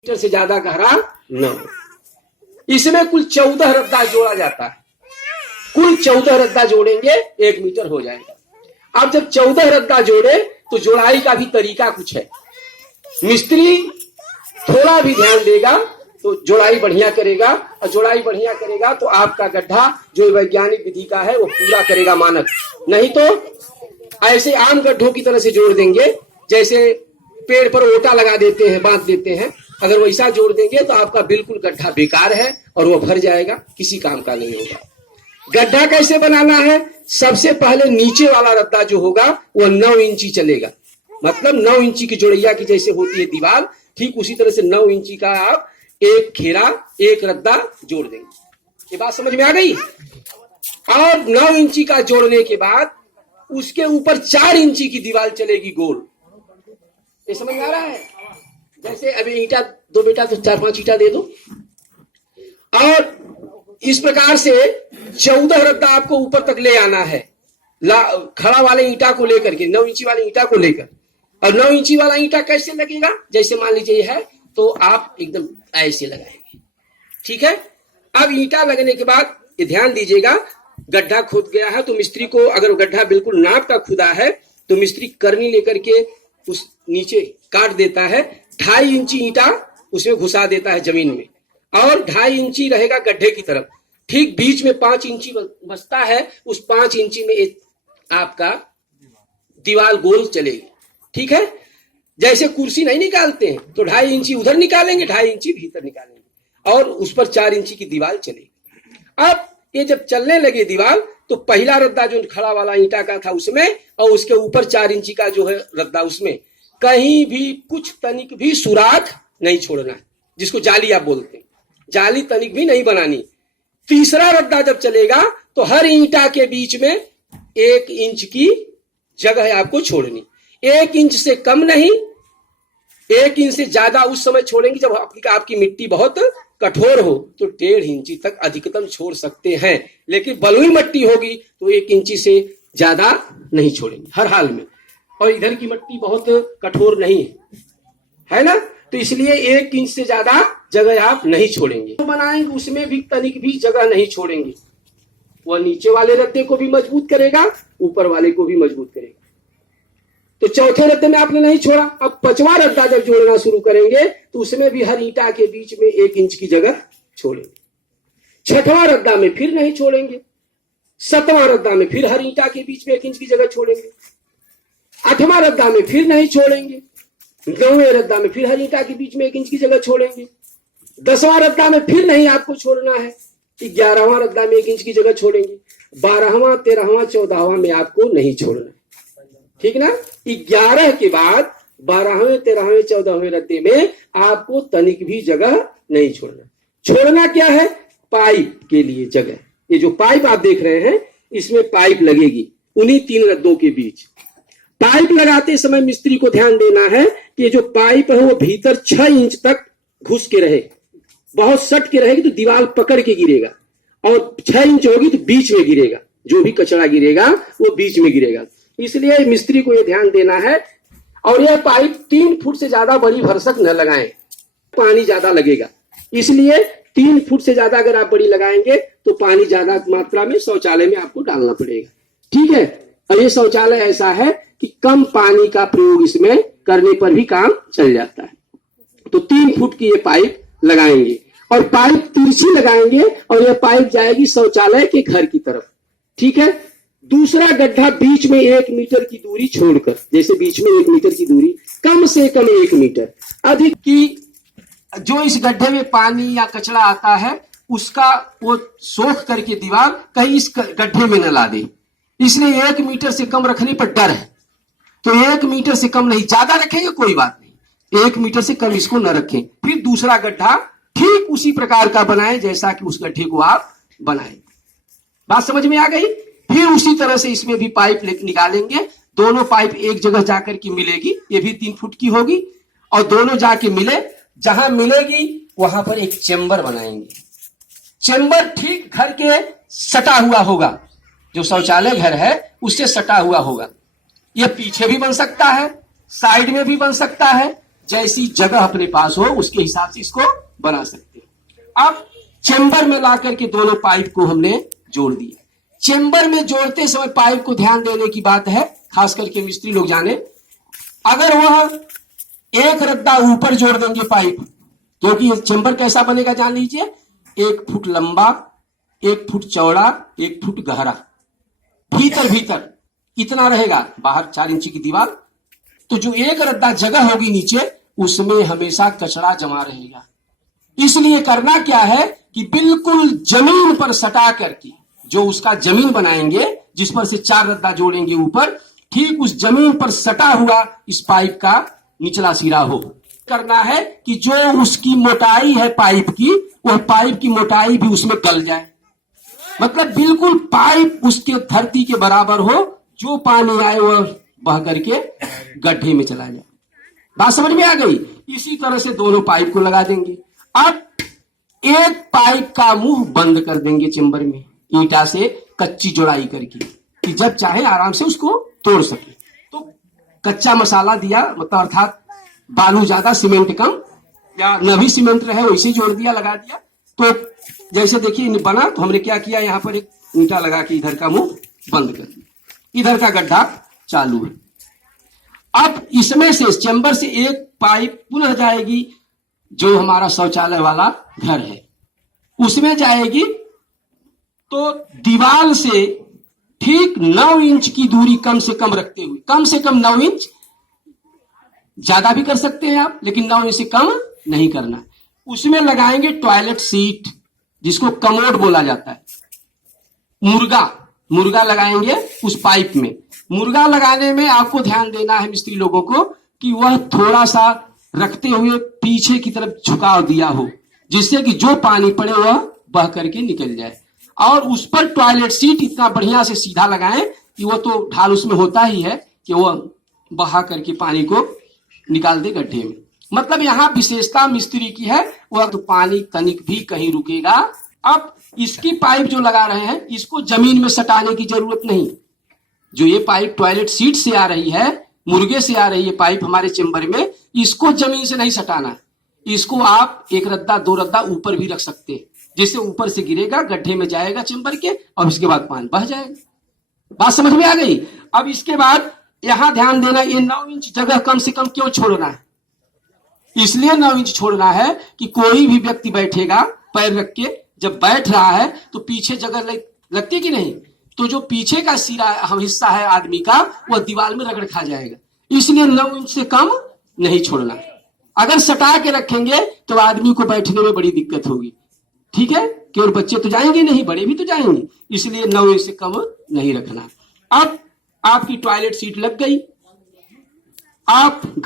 Metre से ज्यादा गहरा न हो। इसमें कुल 14 रद्दा जोड़ा जाता है। कुल 14 रद्दा जोड़ेंगे 1 मीटर हो जाएगा। अब जब 14 रद्दा जोड़े तो जोड़ाई का भी तरीका कुछ है। मिस्त्री थोड़ा भी ध्यान देगा तो जोड़ाई बढ़िया करेगा, और जोड़ाई बढ़िया करेगा तो आपका गड्ढा जो वैज्ञानिक विधि का है वो पूरा करेगा मानक। नहीं तो ऐसे आम गड्ढों की तरह से जोड़ देंगे, जैसे पेड़ पर ओटा लगा देते हैं, बांध देते हैं। अगर वैसा जोड़ देंगे तो आपका बिल्कुल गड्ढा बेकार है और वो भर जाएगा, किसी काम का नहीं होगा। गड्ढा कैसे बनाना है? सबसे पहले नीचे वाला रद्दा जो होगा वो 9 इंची चलेगा। मतलब 9 इंची की जोड़ैया की जैसे होती है दीवार, ठीक उसी तरह से 9 इंची का आप एक घेरा, एक रद्दा जोड़ देंगे। ये बात समझ में आ गई? और 9 इंची का जोड़ने के बाद उसके ऊपर 4 इंची की दीवार चलेगी गोल। ये समझ में आ रहा है? जैसे अभी ईंटा दो बेटा तो 4-5 ईंटा दे दो, और इस प्रकार से 14 रद्दा आपको ऊपर तक ले आना है। खड़ा वाले ईंटा को लेकर के, 9 इंची वाले ईंटा को लेकर। और 9 इंची वाला ईंटा कैसे लगेगा? जैसे मान लीजिए है तो आप एकदम ऐसे लगाएंगे, ठीक है। अब ईंटा लगने के बाद ये ध्यान दीजिएगा, गड्ढा खोद गया है तो मिस्त्री को, अगर गड्ढा बिल्कुल नाप का खुदा है तो मिस्त्री करनी लेकर के उस नीचे काट देता है। 2.5 इंची ईंटा उसमें घुसा देता है जमीन में, और 2.5 इंची रहेगा गड्ढे की तरफ। ठीक बीच में 5 इंची बचता है, उस 5 इंची में एक आपका दीवार गोल चलेगी, ठीक है। जैसे कुर्सी नहीं निकालते हैं तो 2.5 इंची उधर निकालेंगे, 2.5 इंची भीतर निकालेंगे, और उस पर 4 इंची की दीवार चलेगी। अब ये जब चलने लगे दीवार तो पहला रद्दा जो खड़ा वाला ईंटा का था उसमें, और उसके ऊपर 4 इंची का जो है रद्दा, उसमें कहीं भी कुछ तनिक भी सुराख नहीं छोड़ना है, जिसको जाली आप बोलते हैं। जाली तनिक भी नहीं बनानी। तीसरा रद्दा जब चलेगा तो हर ईंटा के बीच में 1 इंच की जगह आपको छोड़नी। 1 इंच से कम नहीं, 1 इंच से ज्यादा उस समय छोड़ेंगे जब आपकी मिट्टी बहुत कठोर हो, तो 1.5 इंची तक अधिकतम छोड़ सकते हैं। लेकिन बलुई मिट्टी होगी तो 1 इंची से ज्यादा नहीं छोड़ेंगे हर हाल में। और इधर की मिट्टी बहुत कठोर नहीं है ना, तो इसलिए 1 इंच से ज्यादा जगह आप नहीं छोड़ेंगे। तो बनाएंगे उसमें भी तनिक भी जगह नहीं छोड़ेंगे। वह नीचे वाले रद्दे को भी मजबूत करेगा, ऊपर वाले को भी मजबूत करेगा। तो चौथे रद्दे में आपने नहीं छोड़ा। अब 5वां रद्दा जब जोड़ना शुरू करेंगे तो उसमें भी हर ईंटा के बीच में 1 इंच की जगह छोड़ेंगे। 6वां रद्दा में फिर नहीं छोड़ेंगे। 7वां रद्दा में फिर हर ईंटा के बीच में 1 इंच की जगह छोड़ेंगे। 8वां रद्दा में फिर नहीं छोड़ेंगे। 9वें रद्दा में फिर हर ईंटा के बीच में 1 इंच की जगह छोड़ेंगे। 10वां रद्दा में फिर नहीं आपको छोड़ना है। 11वां रद्दा में 1 इंच की जगह छोड़ेंगे। 12वां, 13वां, 14वां में आपको नहीं छोड़ना है, ठीक ना। 11 के बाद 12वें, 13वें, 14वें रद्दे में आपको तनिक भी जगह नहीं छोड़ना। छोड़ना क्या है? पाइप के लिए जगह। ये जो पाइप आप देख रहे हैं इसमें पाइप लगेगी उन्हीं 3 रद्दों के बीच। पाइप लगाते समय मिस्त्री को ध्यान देना है कि जो पाइप है वो भीतर 6 इंच तक घुस के रहे। बहुत सट के रहेगी तो दीवार पकड़ के गिरेगा, और 6 इंच होगी तो बीच में गिरेगा। जो भी कचरा गिरेगा वो बीच में गिरेगा। इसलिए मिस्त्री को यह ध्यान देना है। और यह पाइप 3 फुट से ज्यादा बड़ी भरसक न लगाएं, पानी ज्यादा लगेगा। इसलिए 3 फुट से ज्यादा अगर आप बड़ी लगाएंगे तो पानी ज्यादा मात्रा में शौचालय में आपको डालना पड़ेगा, ठीक है। और ये शौचालय ऐसा है कि कम पानी का प्रयोग इसमें करने पर भी काम चल जाता है। तो 3 फुट की ये पाइप लगाएंगे, और पाइप तिरछी लगाएंगे, और यह पाइप जाएगी शौचालय के घर की तरफ, ठीक है। दूसरा गड्ढा बीच में 1 मीटर की दूरी छोड़कर, जैसे बीच में 1 मीटर की दूरी, कम से कम 1 मीटर अधिक की, जो इस गड्ढे में पानी या कचरा आता है उसका वो सोख करके दीवार कहीं इस गड्ढे में न ला दे। इसलिए 1 मीटर से कम रखने पर डर है, तो 1 मीटर से कम नहीं। ज्यादा रखेंगे कोई बात नहीं, 1 मीटर से कम इसको न रखें। फिर दूसरा गड्ढा ठीक उसी प्रकार का बनाए जैसा कि उस गड्ढे को आप बनाए। बात समझ में आ गई? फिर उसी तरह से इसमें भी पाइप निकालेंगे। दोनों पाइप एक जगह जाकर के मिलेगी, ये भी 3 फुट की होगी, और दोनों जाके मिले, जहां मिलेगी वहां पर एक चेंबर बनाएंगे। चेंबर ठीक घर के सटा हुआ होगा, जो शौचालय घर है उससे सटा हुआ होगा। यह पीछे भी बन सकता है, साइड में भी बन सकता है, जैसी जगह अपने पास हो उसके हिसाब से इसको बना सकते हैं। अब चेंबर में ला करके दोनों पाइप को हमने जोड़ दिया। चेंबर में जोड़ते समय पाइप को ध्यान देने की बात है, खास करके मिस्त्री लोग जाने, अगर वह एक रद्दा ऊपर जोड़ देंगे पाइप, क्योंकि चेंबर कैसा बनेगा जान लीजिए, 1 फुट लंबा, 1 फुट चौड़ा, 1 फुट गहरा, भीतर इतना रहेगा, बाहर 4 इंच की दीवार। तो जो एक रद्दा जगह होगी नीचे, उसमें हमेशा कचरा जमा रहेगा। इसलिए करना क्या है कि बिल्कुल जमीन पर सटा करके, जो उसका जमीन बनाएंगे जिस पर से 4 रद्दा जोड़ेंगे ऊपर, ठीक उस जमीन पर सटा हुआ इस पाइप का निचला सिरा हो। करना है कि जो उसकी मोटाई है पाइप की, वह पाइप की मोटाई भी उसमें गल जाए, मतलब बिल्कुल पाइप उसके धरती के बराबर हो, जो पानी आए वह बह करके गड्ढे में चला जाए। बात समझ में आ गई? इसी तरह से दोनों पाइप को लगा देंगे। अब एक पाइप का मुंह बंद कर देंगे चेंबर में, ईंटा से कच्ची जोड़ाई करके, कि जब चाहे आराम से उसको तोड़ सके। तो कच्चा मसाला दिया, मतलब अर्थात बालू ज्यादा सीमेंट कम, या न भी सीमेंट रहे वैसे जोड़ दिया, लगा दिया। तो जैसे देखिए बना, तो हमने क्या किया, यहाँ पर एक ईंटा लगा के इधर का मुंह बंद कर दिया, इधर का गड्ढा चालू है। अब इसमें से चेंबर से एक पाइप पुनः जाएगी, जो हमारा शौचालय वाला घर है उसमें जाएगी। तो दीवार से ठीक 9 इंच की दूरी कम से कम रखते हुए, कम से कम 9 इंच, ज्यादा भी कर सकते हैं आप, लेकिन 9 इंच से कम नहीं करना। उसमें लगाएंगे टॉयलेट सीट, जिसको कमोड बोला जाता है। मुर्गा लगाएंगे उस पाइप में। मुर्गा लगाने में आपको ध्यान देना है मिस्त्री लोगों को, कि वह थोड़ा सा रखते हुए पीछे की तरफ झुकाव दिया हो, जिससे कि जो पानी पड़े वह बह करके निकल जाए। और उस पर टॉयलेट सीट इतना बढ़िया से सीधा लगाएं कि वो तो ढाल उसमें होता ही है कि वह बहा करके पानी को निकाल दे गड्ढे में। मतलब यहाँ विशेषता मिस्त्री की है, वह तो पानी तनिक भी कहीं रुकेगा। अब इसकी पाइप जो लगा रहे हैं, इसको जमीन में सटाने की जरूरत नहीं। जो ये पाइप टॉयलेट सीट से आ रही है, मुर्गे से आ रही है पाइप हमारे चेंबर में, इसको जमीन से नहीं सटाना। इसको आप 1 रद्दा 2 रद्दा ऊपर भी रख सकते हैं, जिससे ऊपर से गिरेगा, गड्ढे में जाएगा चेंबर के, और उसके बाद पानी बह जाएगा। बात समझ में आ गई? अब इसके बाद यहां ध्यान देना, ये 9 इंच जगह कम से कम क्यों छोड़ना है? इसलिए 9 इंच छोड़ना है कि कोई भी व्यक्ति बैठेगा पैर रख के, जब बैठ रहा है तो पीछे जगह लगती कि नहीं, तो जो पीछे का सिरा हिस्सा है आदमी का, वह दीवार में रगड़ खा जाएगा। इसलिए 9 इंच से कम नहीं छोड़ना। अगर सटा के रखेंगे तो आदमी को बैठने में बड़ी दिक्कत होगी, ठीक है? केवल बच्चे तो जाएंगे नहीं, बड़े भी तो जाएंगे, इसलिए 9 इंच से कम नहीं रखना। अब आपकी टॉयलेट सीट लग गई। आप